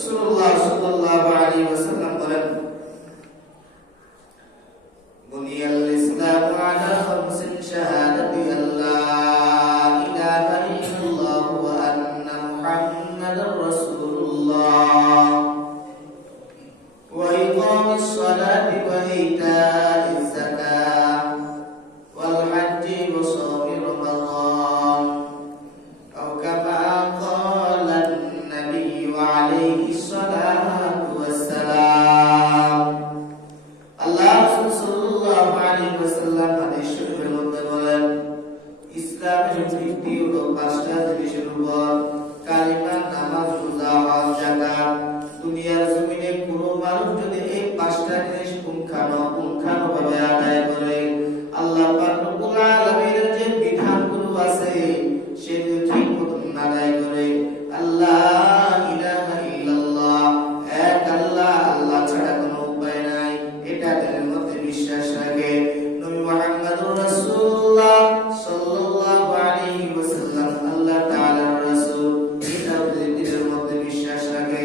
রাসূলুল্লাহ সাল্লাল্লাহু আলাইহি ওয়াসাল্লাম বলেন, বুনিয়াল ইসলামু আলা খামসিন শাহাদাতি আল্লা ইলাহা ইল্লাল্লাহ ওয়া আন্না মুহাম্মাদার রাসূলুল্লাহ ওয়া ইকামিস সালাতি ওয়া ইতাইজ যাকাত ওয়াল হজ্জি ওয়া সাওমি রমাদান আও কামা ক্বালা an-nabiy আলাইহিস সালাতু ওয়াস সালাম। আল্লাহ রাসূল সাল্লাল্লাহু আলাইহি ওয়াসাল্লাম হাদিস শরীফের মধ্যে বলেন, ইসলামের ভিত্তি হলো পাঁচটা জিনিসের উপর, কালিমা, নামাজ, রোজা, হজ, যাকাত। দুনিয়ার জমিনে কোনো মানুষ যদি এই পাঁচটা জিনিস পুঙ্খানুপুঙ্খানুভাবে আদায় করে, আল্লাহ পাক রব্বুল আলামিনের যে বিধানগুলো আছে সেগুলো ঠিক মতন আদায় করে, আল্লাহ ইলাহা ইল্লাল্লাহ, এক আল্লাহ, আল্লাহ ছাড়া কোনো উপায় নাই, এটা দিলের মধ্যে বিশ্বাস রাখে, নবী মুহাম্মদুর রাসূলুল্লাহ সাল্লাল্লাহু আলাইহি ওয়াসাল্লাম আল্লাহ তাআলার রাসূল, এটা দিলের মধ্যে বিশ্বাস রাখে,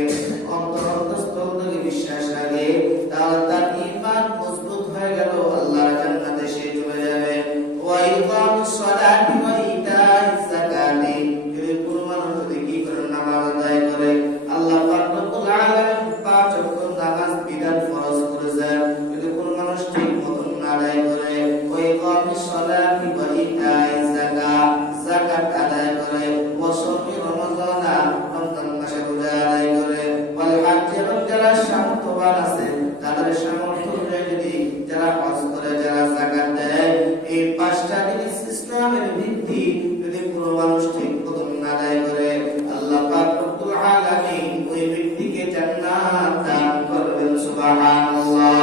অন্তরস্থল থেকে বিশ্বাস রাখে, তাহলে তার ঈমান মজবুত হয়ে গেল, আল্লাহর জান্নাতে সে চলে যাবে। ওয়া ইকামুস সালাতি ওয়া ইতাইজ যাকাতি, যদি কোনো মানুষ যদি কি করে, নামাজ আদায় করে, আল্লাহ পাক রব্বুল আলামিন পাঁচ ওয়াক্ত নামাজ বিধান ফরজ করেছেন, যদি কোনো মানুষ ঠিক মতন আদায় করে, ওয়া ইকামুস সালাতি ওয়া ইতাইজ যাকাত, যাকাত আদায় করে, ওয়া সাওমি রমাদান, রমজান মাসে রোজা আদায় করে, ওয়াল হজ্জ, এবং যারা সামর্থ্যবান আছে তাদের সামর্থ্য অনুযায়ী যদি যারা হজ করে, যারা যাকাত দেয়, এই পাঁচটা জিনিস ইসলামের ভিত্তি যদি কোনো মানুষ ঠিক মতন আদায় করে, আল্লাহ পাক রব্বুল আলামিন ওই ব্যক্তিকে জান্নাত দান করবেন। সুবহানাল্লাহ।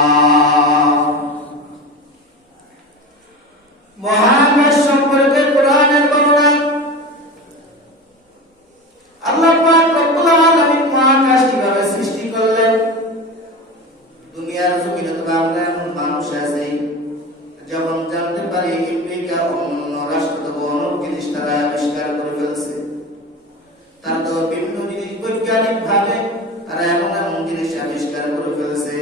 মহাকাশ সম্পর্কে কোরআনের বর্ণনা, আল্লাহ পাক রব্বুল আলামিন মহাকাশ কিভাবে সৃষ্টি করলেন। দুনিয়ার জমিনে তো আমরা এমন মানুষ আছে যখন জানতে পারি আমেরিকা অন্য রাষ্ট্র তো অনেক জিনিস তারা আবিষ্কার করে ফেলছে, তার তো বিভিন্ন জিনিস বৈজ্ঞানিক ভাবে তারা এমন এমন জিনিস আবিষ্কার করে ফেলছে,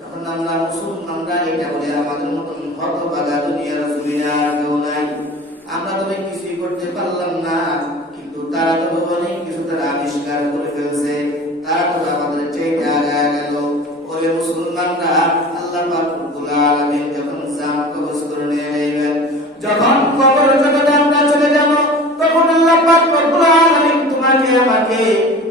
তখন আমরা মুসলমানরা এটা বলে আমাদের মতন হতভাগা দুনিয়ার জমিনে আর কেউ নাই, আমরা তবে কিছুই করতে পারলাম না, কিন্তু তারা তো অনেক কিছু তারা আবিষ্কার করে ফেলছে, তারা তো আমাদের চাইতে আগায় গেল। ওরে মুসলমানরা, আল্লাহ পাক রব্বুল আলামিন যখন জান কবজ করে নিয়ে নেবেন, যখন কবর জগতে আমরা চলে যাব, তখন আল্লাহ পাক রব্বুল আলামিন তোমাকে আমাকে,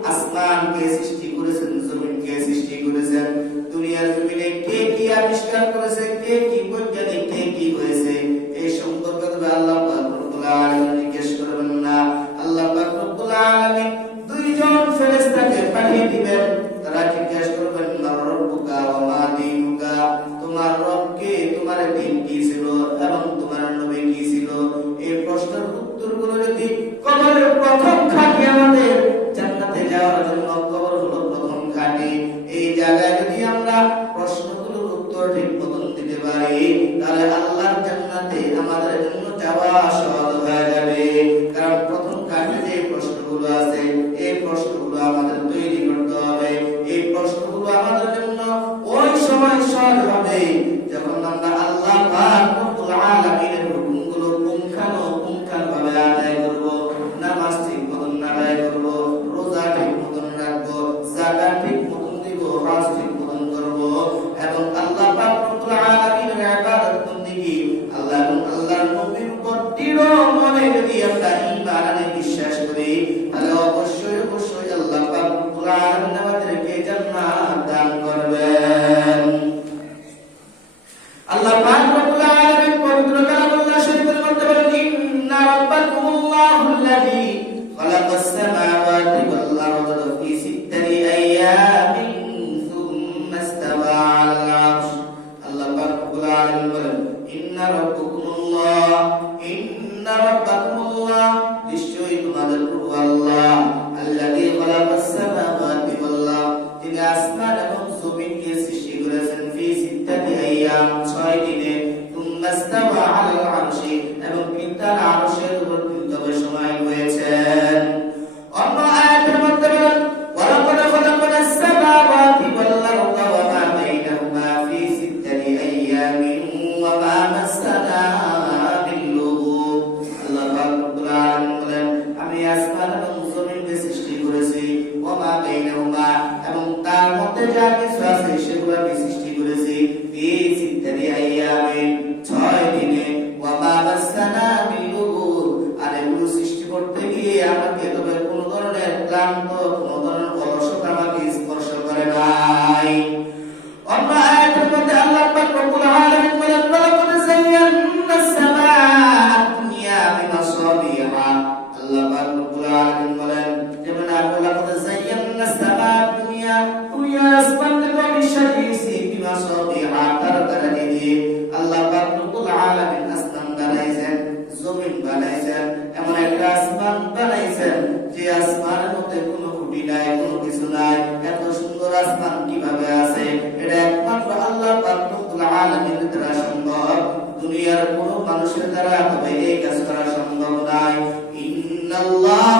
আসমানকে সৃষ্টি করেছেন, জমিনকে সৃষ্টি করেছেন, দুনিয়ার জমিনে কে কি আবিষ্কার করেছে, কে কি বৈজ্ঞানিক, কে কি হয়েছে, এই সম্পর্কে আল্লাহ পাক রব্বুল আলামিন জিজ্ঞেস করবেন না। আল্লাহ পাক রব্বুল আলামিন দুইজন ফেরেশতাকে পাঠিয়ে দিবেন, তারা জিজ্ঞেস করবেন, রব্বুকা ওয়া মা দীনুকা, তোমার রব কে, তোমার দ্বীন কি ছিল, এবং তোমার নবী কি ছিল। এই প্রশ্নের উত্তরগুলো যদি কবরের প্রথম ঘাঁটি, আমাদের জান্নাতে যাওয়ার জন্য কবর হলো প্রথম ঘাঁটি, এই জায়গায় যদি আমরা প্রশ্নগুলোর উত্তর ঠিক মতন দিতে পারি, তাহলে আল্লাহর জান্নাতে আমাদের জন্য যাওয়া সহজ হয়ে যাবে। কারণ প্রথম ঘাঁটি যে প্রশ্নগুলো আছে, এই প্রশ্নগুলো আমাদের তৈরি করতে হবে, এই প্রশ্নগুলো আমাদের জন্য ওই সময় সহজ হবে যখন আমরা আল্লাহ পাক রব্বুল আলামিনের হুকুমগুলো পুঙ্খানুপুঙ্খানুভাবে আদায় করব, নামাজ ঠিক মতন আদায় করব, রোজা ঠিক মতন রাখবো, যাকাত ঠিক মতন দিব, হজ ঠিক মতন করব, এবং আল্লাহ পাক রব্বুল আলামিনের ইবাদত বন্দেগী, আল্লাহ এবং আল্লাহর নবীর উপর দৃঢ় মনে যদি আমরা ঈমান আনে, বিশ্বাস করি, তাহলে অবশ্যই অবশ্যই আল্লাহ পাক রব্বুল আলামিন আমাদেরকে জান্নাত দান করবেন। আল্লাহ পাক রব্বুল আলামিন পবিত্র কালামুল্লাহ শরীফের মধ্যে বলেন, ইন্না রাব্বাকুমুল্লাহুল্লাযী খালাকাস সামাওয়াতি ওয়াল আরদা ফি সিত্তাতি আইয়ামিন সুম্মা ইসতাওয়া আলাল আরশ। আল্লাহ পাক রব্বুল আলামিন বলেন, ইন্না রাব্বাকুমুল্লাহ, নিশ্চয়ই তোমাদের প্রভু আল্লাহ, আল্লাযী খালাকাস সামাওয়াতি ওয়াল মধ্যে যা কিছু আছে সেগুলোকে সৃষ্টি করেছি ফি সিত্তাতি আইয়ামিন 6 দিনে ওয়া মা বাসসানা মিন লুগুব আর এগুলো সৃষ্টি করতে গিয়ে আমাকে তবে কোনো ধরনের ক্লান্ত কোনো ধরনের অলসতা আমাকে স্পর্শ করে নাই। অন্য আয়াতের মধ্যে আল্লাহ পাক রব্বুল আলামিন বলেন ওয়ালাকাদ যায়্যানা আস-সামাআ দুনিয়া বিমাসাবিহা আল্লাহ পাক রব্বুল আলামিন বলেন যেমন ওয়ালাকাদ যায়্যানা আস-সামাআ দুনিয়া দুনিয়া আসমানকে আমি সাজিয়েছি বিমাসাবিহা তারকারা দিয়ে আল্লাহ পাক রব্বুল আলামিন আসমান বানাইছেন জমিন বানাইছেন এমন একটা আসমান বানাইছেন যে আসমানের মধ্যে কোনো খুঁটি নাই কোনো কিছু নাই। এত সুন্দর আসমান কিভাবে আছে? এটা একমাত্র আল্লাহ পাক রব্বুল আলামিনের দ্বারা সম্ভব, দুনিয়ার কোনো মানুষের দ্বারা তবে এই কাজ করা সম্ভব নয়। ইন্নাল্লাহ